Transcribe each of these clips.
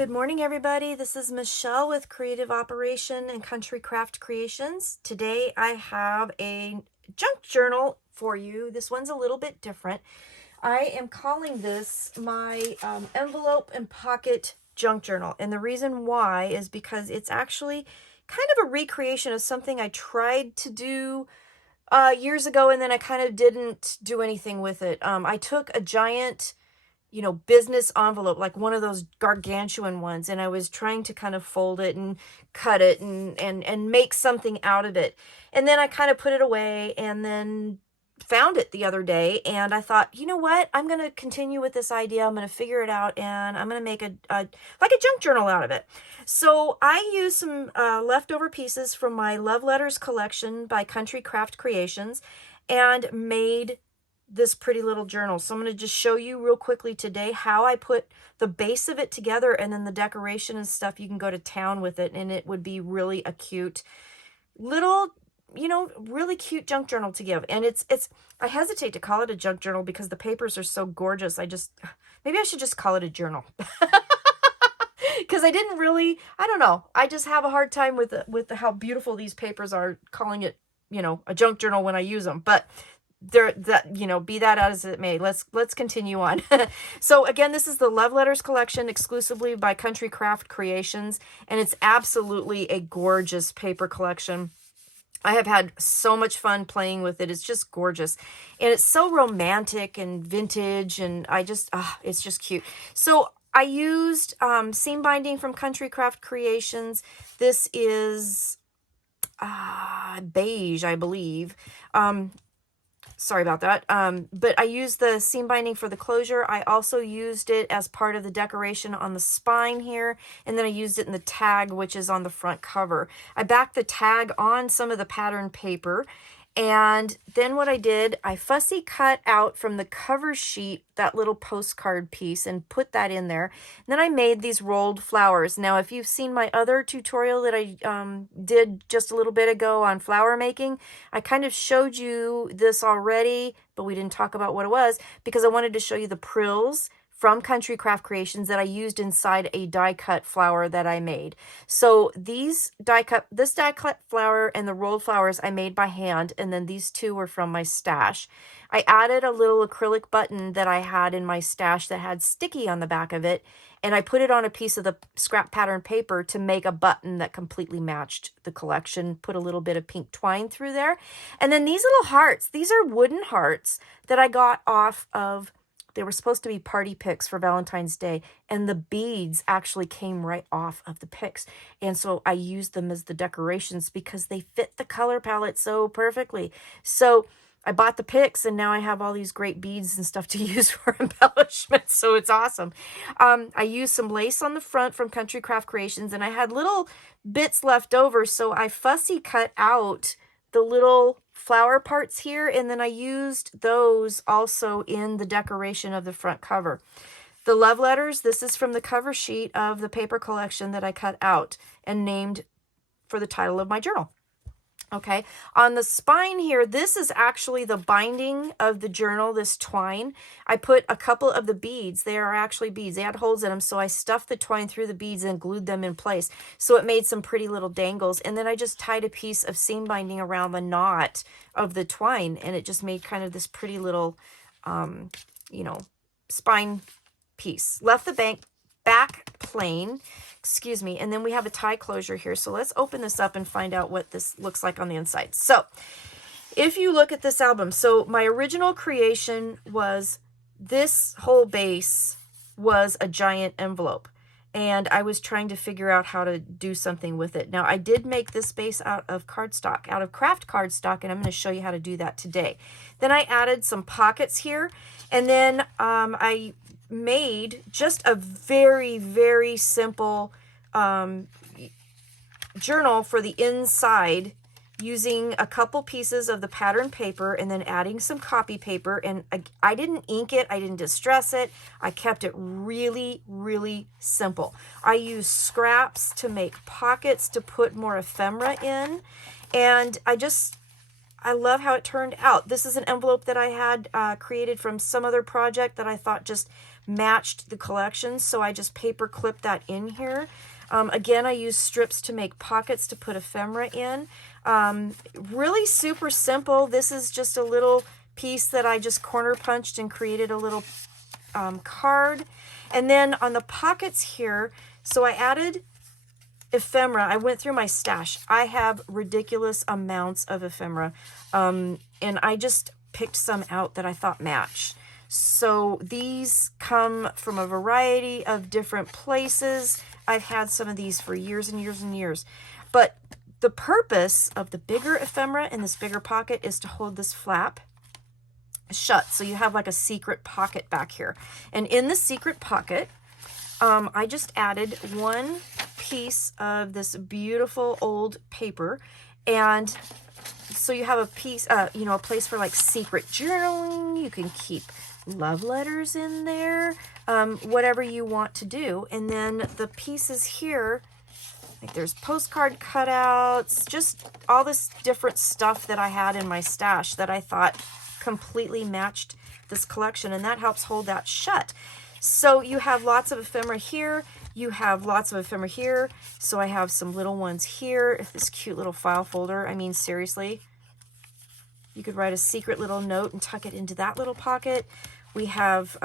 Good morning, everybody. This is Michelle with Creative Operation and Country Craft Creations. Today I have a junk journal for you. This one's a little bit different. I am calling this my envelope and pocket junk journal. And the reason why is because it's actually kind of a recreation of something I tried to do years ago, and then I kind of didn't do anything with it. I took a giant business envelope, like one of those gargantuan ones. And I was trying to kind of fold it and cut it and make something out of it. And then I kind of put it away and then found it the other day. And I thought, you know what? I'm going to continue with this idea. I'm going to figure it out and I'm going to make like a junk journal out of it. So I used some leftover pieces from my Love Letters collection by Country Craft Creations and made this pretty little journal. So I'm going to just show you real quickly today how I put the base of it together, and then the decoration and stuff, you can go to town with it, and it would be really a cute little, really cute junk journal to give. And I hesitate to call it a junk journal because the papers are so gorgeous. Maybe I should just call it a journal. Because I don't know. I just have a hard time with how beautiful these papers are, calling it, a junk journal when I use them. But be that as it may, let's continue on. So again, this is the Love Letters collection exclusively by Country Craft Creations, and it's absolutely a gorgeous paper collection. I have had so much fun playing with it. It's just gorgeous, and it's so romantic and vintage, and it's just cute. So I used seam binding from Country Craft Creations. This is beige, I believe. Sorry about that. But I used the seam binding for the closure. I also used it as part of the decoration on the spine here. And then I used it in the tag, which is on the front cover. I backed the tag on some of the pattern paper. And then what I did, I fussy cut out from the cover sheet that little postcard piece and put that in there. And then I made these rolled flowers. Now, if you've seen my other tutorial that I did just a little bit ago on flower making, I kind of showed you this already, but we didn't talk about what it was because I wanted to show you the prills from Country Craft Creations that I used inside a die cut flower that I made. So this die cut flower and the rolled flowers I made by hand, and then these two were from my stash. I added a little acrylic button that I had in my stash that had sticky on the back of it, and I put it on a piece of the scrap pattern paper to make a button that completely matched the collection. Put a little bit of pink twine through there. And then these little hearts, these are wooden hearts that I got off of, they were supposed to be party picks for Valentine's Day, and the beads actually came right off of the picks. And so I used them as the decorations because they fit the color palette so perfectly. So I bought the picks, and now I have all these great beads and stuff to use for embellishment. So it's awesome. I used some lace on the front from Country Craft Creations, and I had little bits left over, so I fussy cut out the little flower parts here, and then I used those also in the decoration of the front cover. The love letters, this is from the cover sheet of the paper collection that I cut out and named for the title of my journal. Okay, on the spine here, this is actually the binding of the journal, this twine. I put a couple of the beads. They are actually beads. They had holes in them, so I stuffed the twine through the beads and glued them in place. So it made some pretty little dangles. And then I just tied a piece of seam binding around the knot of the twine, and it just made kind of this pretty little, spine piece. Left the back plain, excuse me, and then we have a tie closure here. So let's open this up and find out what this looks like on the inside. So if you look at this album, so my original creation was this whole base was a giant envelope, and I was trying to figure out how to do something with it. Now, I did make this base out of cardstock, out of craft cardstock, and I'm going to show you how to do that today. Then I added some pockets here, and then I made just a very, very simple journal for the inside using a couple pieces of the pattern paper and then adding some copy paper. And I didn't ink it. I didn't distress it. I kept it really, really simple. I used scraps to make pockets to put more ephemera in. And I love how it turned out. This is an envelope that I had created from some other project that I thought just matched the collection, so I just paper clipped that in here. Again, I use strips to make pockets to put ephemera in. Really super simple. This is just a little piece that I just corner punched and created a little card. And then on the pockets here, so I added ephemera. I went through my stash. I have ridiculous amounts of ephemera, and I just picked some out that I thought matched. So these come from a variety of different places. I've had some of these for years and years and years. But the purpose of the bigger ephemera in this bigger pocket is to hold this flap shut. So you have like a secret pocket back here. And in the secret pocket, I just added one piece of this beautiful old paper. And so you have a piece, you know, a place for like secret journaling. You can keep love letters in there, whatever you want to do. And then the pieces here, like there's postcard cutouts, just all this different stuff that I had in my stash that I thought completely matched this collection, and that helps hold that shut. So you have lots of ephemera here, you have lots of ephemera here, so I have some little ones here, this cute little file folder. I mean, seriously, you could write a secret little note and tuck it into that little pocket. We have,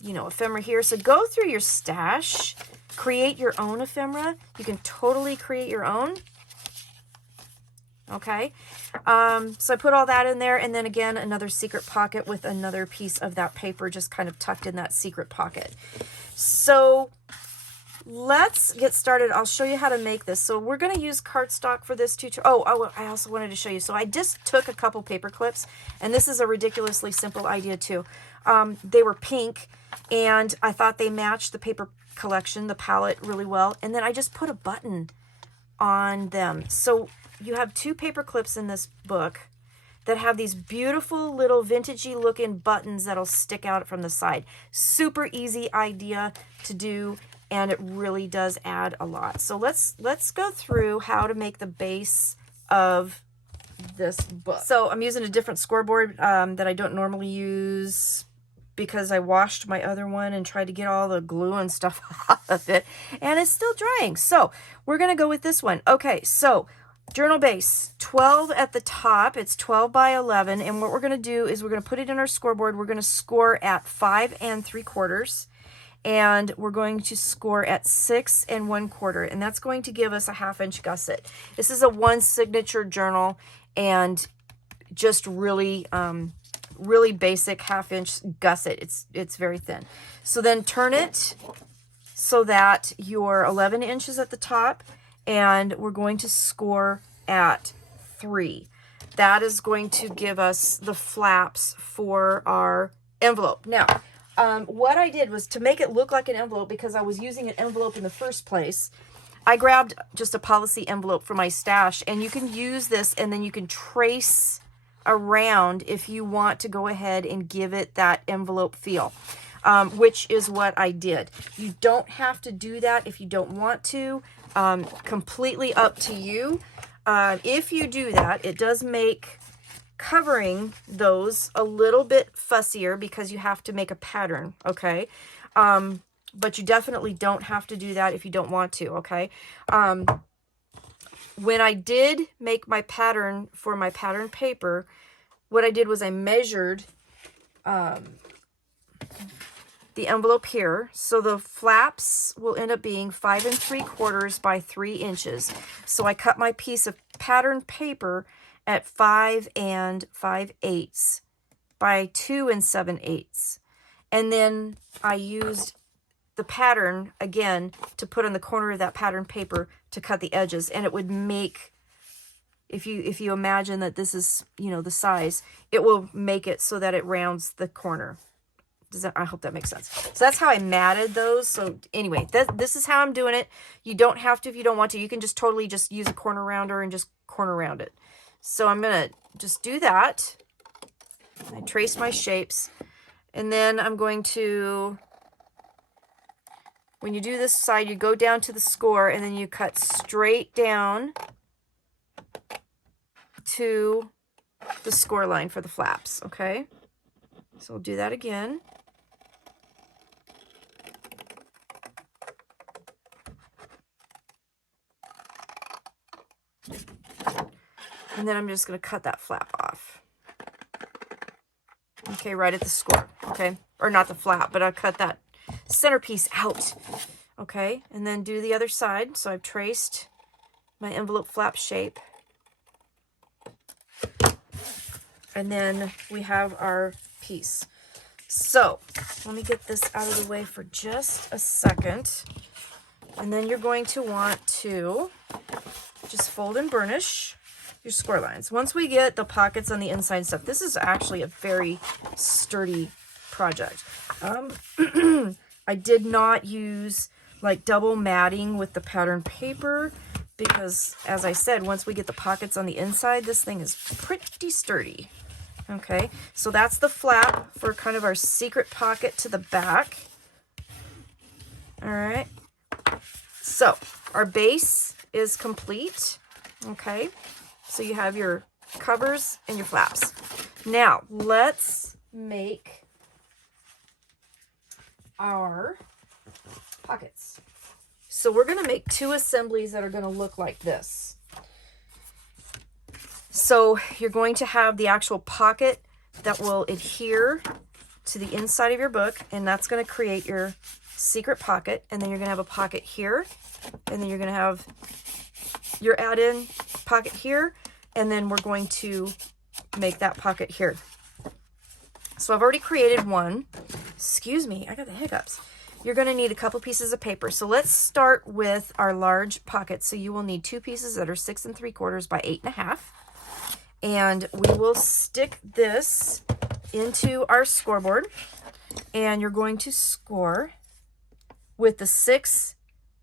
you know, ephemera here. So go through your stash, create your own ephemera. You can totally create your own. Okay, so I put all that in there, and then again, another secret pocket with another piece of that paper just kind of tucked in that secret pocket. So let's get started. I'll show you how to make this. So we're going to use cardstock for this tutorial. Oh, I also wanted to show you. So I just took a couple paper clips, and this is a ridiculously simple idea too. They were pink, and I thought they matched the paper collection, the palette, really well. And then I just put a button on them. So you have two paper clips in this book that have these beautiful little vintagey looking buttons that'll stick out from the side. Super easy idea to do, and it really does add a lot. So let's go through how to make the base of this book. So I'm using a different scoreboard that I don't normally use because I washed my other one and tried to get all the glue and stuff out of it, and it's still drying. So we're gonna go with this one. Okay, so journal base, 12 at the top. It's 12 by 11. And what we're going to do is we're going to put it in our scoreboard. We're going to score at 5 3/4. And we're going to score at 6 1/4. And that's going to give us a 1/2 inch gusset. This is a one signature journal and just really, really basic 1/2 inch gusset. It's very thin. So then turn it so that you're 11 inches at the top. And we're going to score at 3. That is going to give us the flaps for our envelope. Now, what I did was to make it look like an envelope, because I was using an envelope in the first place, I grabbed just a policy envelope from my stash, and you can use this and then you can trace around if you want to go ahead and give it that envelope feel. Which is what I did. You don't have to do that if you don't want to. Completely up to you. If you do that, it does make covering those a little bit fussier because you have to make a pattern, okay? But you definitely don't have to do that if you don't want to, okay? When I did make my pattern for my pattern paper, what I did was I measured the envelope here. So the flaps will end up being 5 3/4 by 3 inches. So I cut my piece of pattern paper at 5 5/8 by 2 7/8. And then I used the pattern again to put on the corner of that pattern paper to cut the edges. And it would make, if you imagine that this is, you know, the size, it will make it so that it rounds the corner. I hope that makes sense. So that's how I matted those. So anyway, this is how I'm doing it. You don't have to if you don't want to. You can just totally just use a corner rounder and just corner round it. So I'm going to just do that. I trace my shapes. And then I'm going to, when you do this side, you go down to the score and then you cut straight down to the score line for the flaps, okay? So we'll do that again. And then I'm just going to cut that flap off. Okay, right at the score, okay? Or not the flap, but I'll cut that centerpiece out. Okay, and then do the other side. So I've traced my envelope flap shape. And then we have our piece. So let me get this out of the way for just a second. And then you're going to want to just fold and burnish your score lines. Once we get the pockets on the inside stuff, this is actually a very sturdy project. I did not use like double matting with the pattern paper because, as I said, once we get the pockets on the inside, this thing is pretty sturdy. Okay, so that's the flap for kind of our secret pocket to the back. All right, so our base is complete. Okay, so you have your covers and your flaps. Now let's make our pockets. So we're going to make 2 assemblies that are going to look like this. So you're going to have the actual pocket that will adhere to the inside of your book, and that's going to create your secret pocket. And then you're going to have a pocket here, and then you're going to have your add-in pocket here, and then we're going to make that pocket here. So I've already created one. Excuse me, I got the hiccups. You're going to need a couple pieces of paper. So let's start with our large pocket. So you will need 2 pieces that are 6 3/4 by 8 1/2. And we will stick this into our scoreboard, and you're going to score with the 6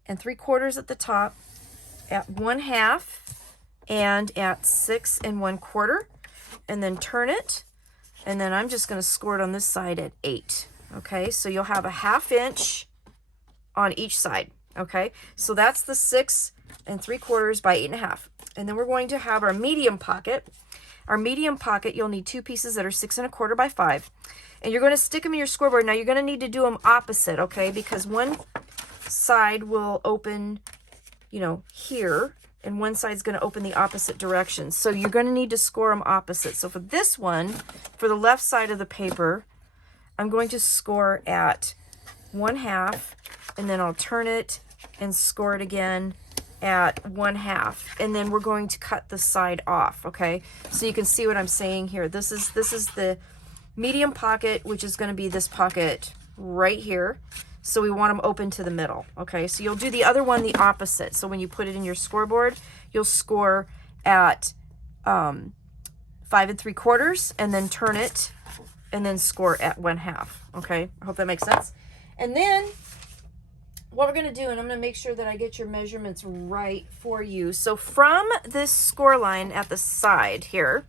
3/4 at the top at 1/2 and at 6 1/4, and then turn it, and then I'm just going to score it on this side at 8. Okay, so you'll have a 1/2 inch on each side. Okay, so that's the 6 3/4 by 8 1/2. And then we're going to have our medium pocket. Our medium pocket, you'll need 2 pieces that are 6 1/4 by 5. And you're going to stick them in your scoreboard. Now you're going to need to do them opposite, okay? Because one side will open, you know, here, and one side's going to open the opposite direction. So you're going to need to score them opposite. So for this one, for the left side of the paper, I'm going to score at 1/2, and then I'll turn it and score it again at 1/2, and then we're going to cut the side off. Okay, so you can see what I'm saying here. This is the medium pocket, which is going to be this pocket right here. So we want them open to the middle. Okay, so you'll do the other one the opposite. So when you put it in your scoreboard, you'll score at 5 3/4, and then turn it, and then score at 1/2. Okay, I hope that makes sense. And then what we're going to do, and I'm going to make sure that I get your measurements right for you. So from this score line at the side here,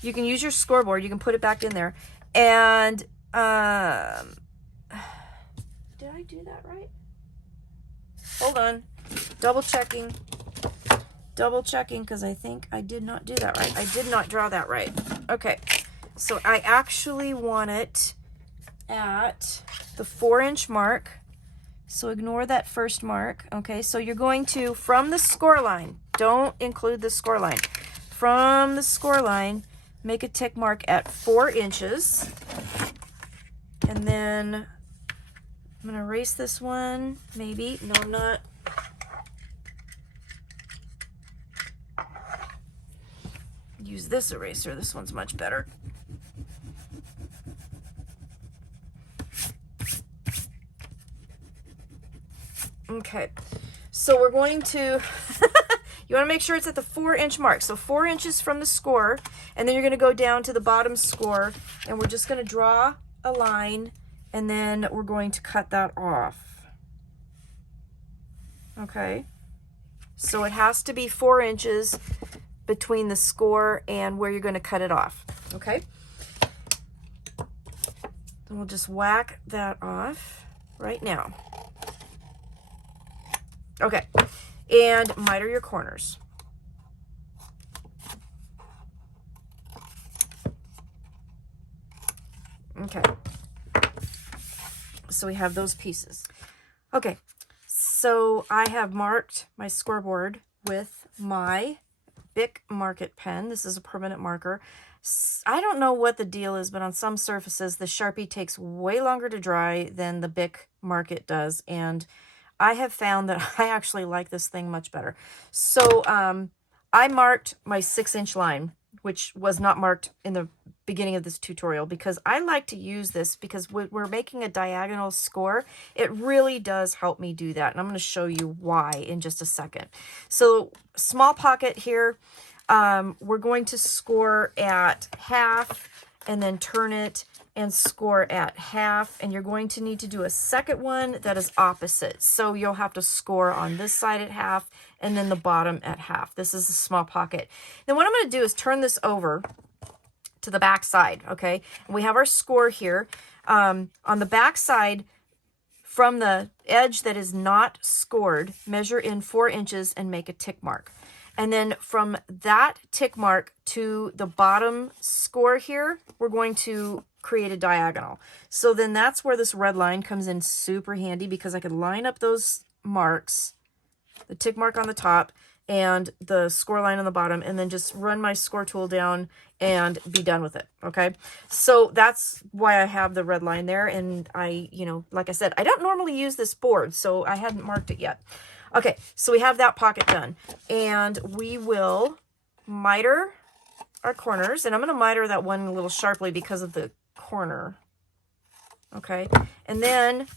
you can use your scoreboard. You can put it back in there. And did I do that right? Hold on. Double checking, because I think I did not do that right. I did not draw that right. Okay, so I actually want it at the 4-inch mark. So ignore that first mark. Okay, so you're going to, from the score line, don't include the score line. From the score line, make a tick mark at 4 inches. And then I'm going to erase this one, maybe. No, I'm not. Use this eraser. This one's much better. Okay, so we're going to, you want to make sure it's at the 4-inch mark. So 4 inches from the score, and then you're going to go down to the bottom score, and we're just going to draw a line, and then we're going to cut that off. Okay, so it has to be 4 inches between the score and where you're going to cut it off. Okay, then we'll just whack that off right now. Okay, and miter your corners. Okay, so we have those pieces. Okay, so I have marked my scoreboard with my Bic Market pen. This is a permanent marker. I don't know what the deal is, but on some surfaces, the Sharpie takes way longer to dry than the Bic Market does. And I have found that I actually like this thing much better. So I marked my 6-inch line, which was not marked in the beginning of this tutorial, because I like to use this because when we're making a diagonal score, it really does help me do that. And I'm going to show you why in just a second. So small pocket here, we're going to score at half and then turn it and score at half, and you're going to need to do a second one that is opposite. So you'll have to score on this side at half and then the bottom at half. This is a small pocket. Then what I'm going to do is turn this over to the back side, okay? And we have our score here. On the back side, from the edge that is not scored, measure in 4 inches and make a tick mark. And then from that tick mark to the bottom score here, we're going to create a diagonal. So then that's where this red line comes in super handy, because I can line up those marks, the tick mark on the top and the score line on the bottom, and then just run my score tool down and be done with it. Okay. So that's why I have the red line there. And I, like I said, I don't normally use this board, so I hadn't marked it yet. Okay. So we have that pocket done, and we will miter our corners, and I'm going to miter that one a little sharply because of the corner. Okay. And then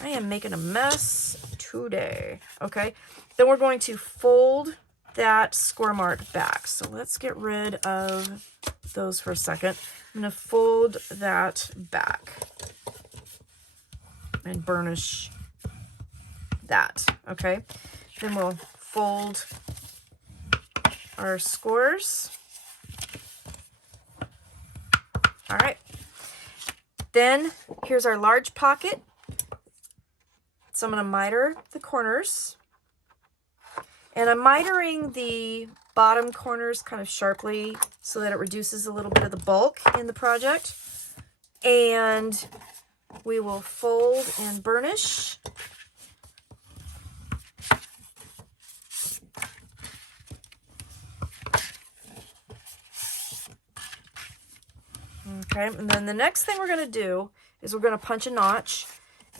I am making a mess today. Okay. Then we're going to fold that score mark back. So let's get rid of those for a second. I'm going to fold that back and burnish that. Okay. Then we'll fold our scores. All right. Then here's our large pocket. So I'm going to miter the corners. And I'm mitering the bottom corners kind of sharply so that it reduces a little bit of the bulk in the project. And we will fold and burnish. Okay, and then the next thing we're going to do is we're going to punch a notch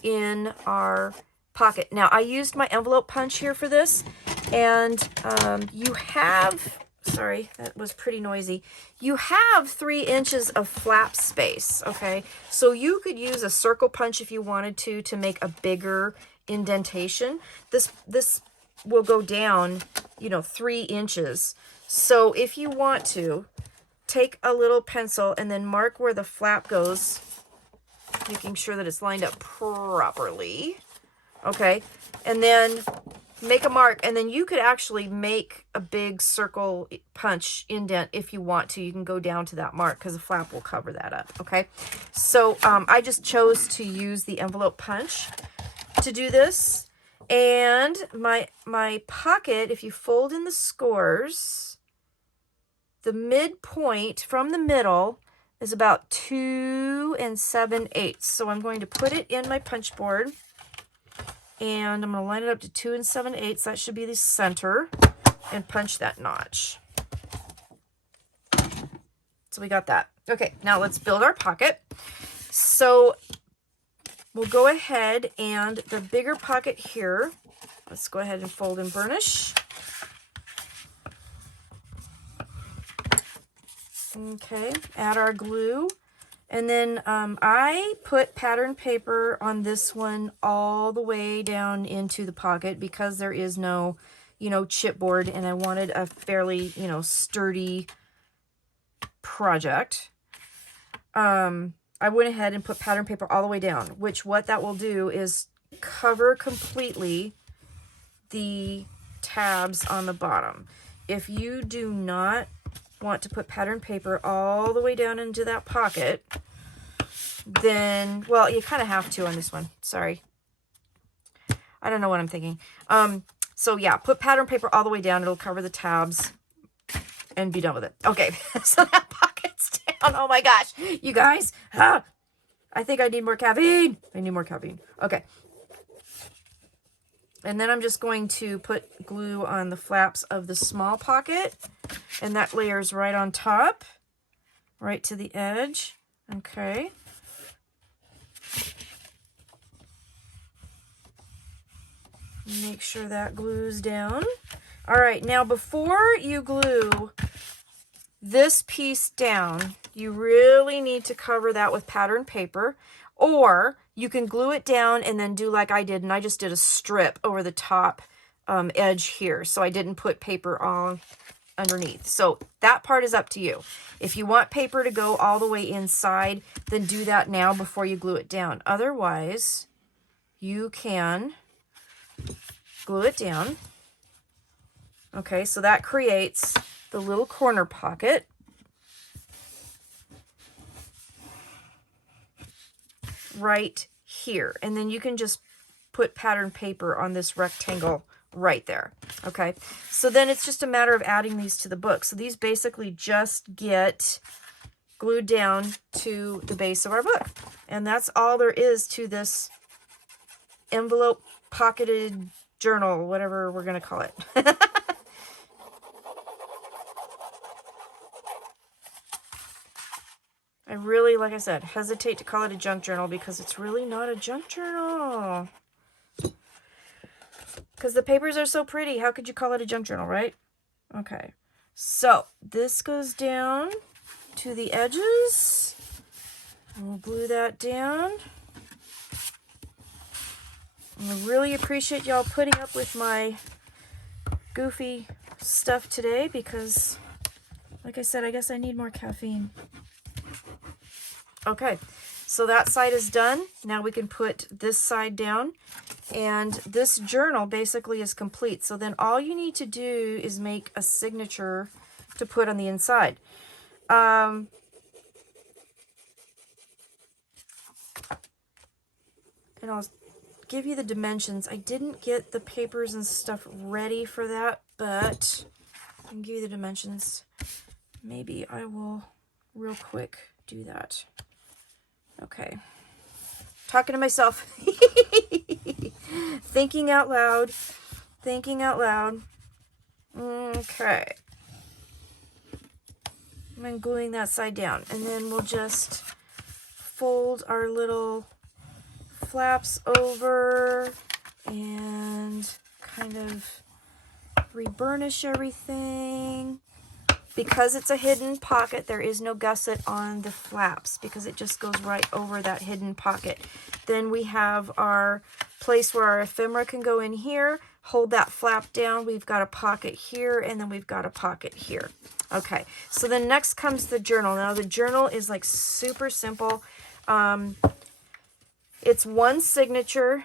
in our pocket. Now, I used my envelope punch here for this, and you have, sorry, that was pretty noisy. You have 3 inches of flap space, okay? So you could use a circle punch if you wanted to make a bigger indentation. This will go down, 3 inches. So if you want to, take a little pencil and then mark where the flap goes, making sure that it's lined up properly. Okay, and then make a mark, and then you could actually make a big circle punch indent if you want to. You can go down to that mark because the flap will cover that up. Okay, so I just chose to use the envelope punch to do this. And my pocket, if you fold in the scores, the midpoint from the middle is about 2 7/8. So I'm going to put it in my punch board, and I'm going to line it up to 2 7/8. That should be the center, and punch that notch. So we got that. Okay, now let's build our pocket. So we'll go ahead, and the bigger pocket here, let's go ahead and fold and burnish. Okay, add our glue. And then I put pattern paper on this one all the way down into the pocket because there is no, chipboard, and I wanted a fairly, sturdy project. I went ahead and put pattern paper all the way down, which what that will do is cover completely the tabs on the bottom. If you do not want to put pattern paper all the way down into that pocket, then, well, you kind of have to on this one. Sorry. I don't know what I'm thinking. So yeah, put pattern paper all the way down. It'll cover the tabs and be done with it. Okay, so that pocket's down. Oh my gosh, you guys. I think I need more caffeine. I need more caffeine. Okay. And then I'm just going to put glue on the flaps of the small pocket, and that layers right on top, right to the edge. Okay. Make sure that glues down. All right, now before you glue this piece down, you really need to cover that with pattern paper, or you can glue it down and then do like I did, and I just did a strip over the top edge here, so I didn't put paper on underneath. So that part is up to you. If you want paper to go all the way inside, then do that now before you glue it down. Otherwise, you can glue it down. Okay, so that creates the little corner pocket. Right here. And then you can just put pattern paper on this rectangle right there. Okay, so then it's just a matter of adding these to the book. So these basically just get glued down to the base of our book. And that's all there is to this envelope pocketed journal, whatever we're going to call it. I really, like I said, hesitate to call it a junk journal because it's really not a junk journal. Because the papers are so pretty. How could you call it a junk journal, right? Okay. So this goes down to the edges. We'll glue that down. I really appreciate y'all putting up with my goofy stuff today because, like I said, I guess I need more caffeine. Okay, so that side is done. Now we can put this side down, and this journal basically is complete. So then all you need to do is make a signature to put on the inside. And I'll give you the dimensions. I didn't get the papers and stuff ready for that, but I can give you the dimensions. Maybe I will real quick do that. Okay, talking to myself, thinking out loud, Okay, I'm gluing that side down, and then we'll just fold our little flaps over and kind of reburnish everything. Because it's a hidden pocket, there is no gusset on the flaps because it just goes right over that hidden pocket. Then we have our place where our ephemera can go in here. Hold that flap down. We've got a pocket here, and then we've got a pocket here. Okay, so then next comes the journal. Now the journal is like super simple. It's one signature,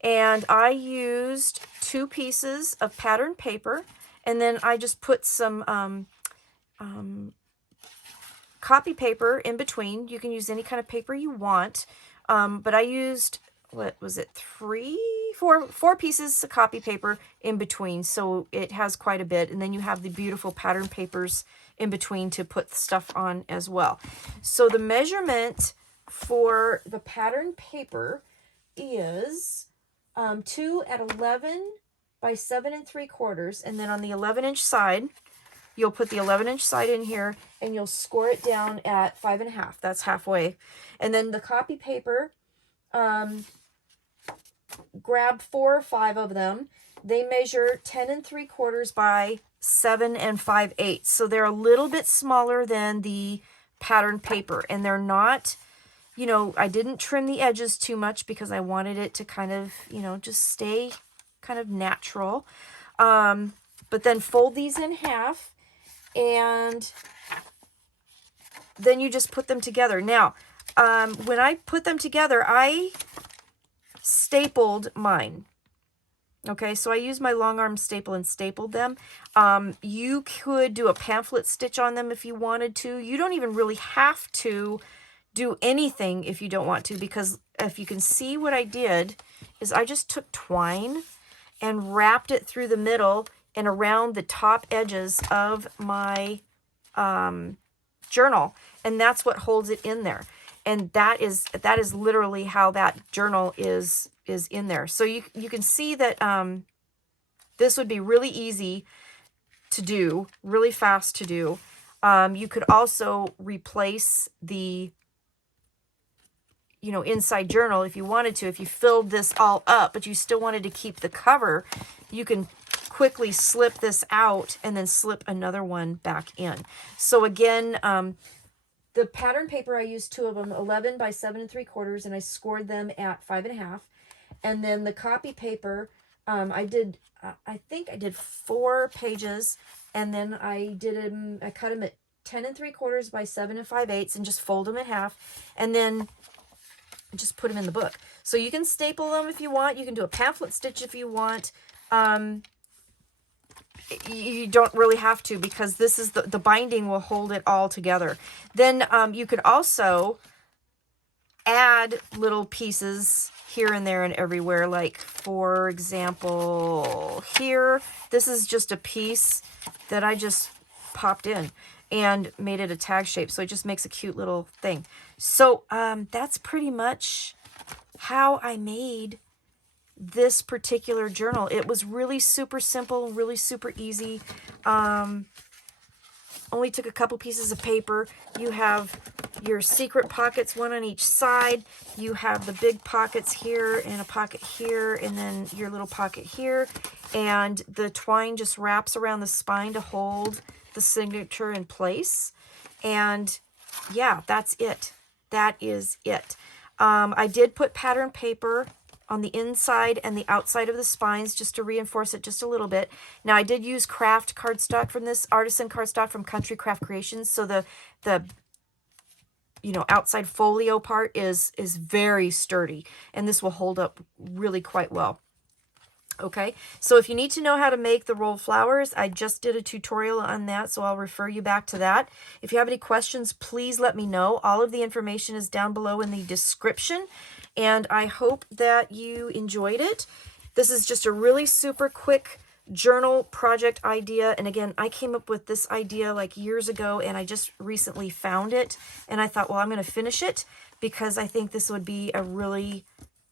and I used 2 pieces of patterned paper. And then I just put some copy paper in between. You can use any kind of paper you want. But I used, what was it, 4 pieces of copy paper in between. So it has quite a bit. And then you have the beautiful pattern papers in between to put stuff on as well. So the measurement for the pattern paper is 2 at 11 by 7 3/4, and then on the 11-inch side, you'll put the 11-inch side in here, and you'll score it down at 5 1/2. That's halfway. And then the copy paper, grab 4 or 5 of them. They measure 10 3/4 by 7 5/8. So they're a little bit smaller than the patterned paper, and they're not, you know, I didn't trim the edges too much because I wanted it to kind of, you know, just stay kind of natural. But then fold these in half, and then you just put them together. Now, when I put them together, I stapled mine. Okay, so I used my long arm staple and stapled them. You could do a pamphlet stitch on them if you wanted to. You don't even really have to do anything if you don't want to, because if you can see what I did is I just took twine and wrapped it through the middle and around the top edges of my journal, and that's what holds it in there. And that is literally how that journal is is in there. So you can see that this would be really easy to do, really fast to do. You could also replace the, inside journal if you wanted to. If you filled this all up, but you still wanted to keep the cover, you can quickly slip this out and then slip another one back in. So again, the pattern paper, I used 2 of them, 11 by 7 3/4, and I scored them at 5.5. And then the copy paper, I think I did 4 pages, and then I cut them at 10 3/4 by 7 5/8, and just fold them in half, and then just put them in the book. So you can staple them if you want. You can do a pamphlet stitch if you want. You don't really have to, because this is the binding will hold it all together. Then you could also add little pieces here and there and everywhere. Like, for example, here, this is just a piece that I just popped in and made it a tag shape. So it just makes a cute little thing. So that's pretty much how I made this particular journal. It was really super simple, really super easy. Only took a couple pieces of paper. You have your secret pockets, one on each side. You have the big pockets here and a pocket here, and then your little pocket here. And the twine just wraps around the spine to hold the signature in place. And yeah, that's it. That is it. I did put pattern paper on the inside and the outside of the spines just to reinforce it just a little bit. Now, I did use craft cardstock from this, artisan cardstock from Country Craft Creations. So the outside folio part is very sturdy, and this will hold up really quite well. Okay, so if you need to know how to make the rolled flowers, I just did a tutorial on that, so I'll refer you back to that. If you have any questions, please let me know. All of the information is down below in the description, and I hope that you enjoyed it. This is just a really super quick journal project idea, and again, I came up with this idea like years ago, and I just recently found it, and I thought, well, I'm going to finish it because I think this would be a really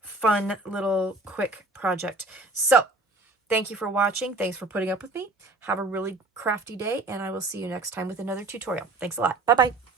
fun little quick project. So thank you for watching. Thanks for putting up with me. Have a really crafty day, and I will see you next time with another tutorial. Thanks a lot. Bye-bye.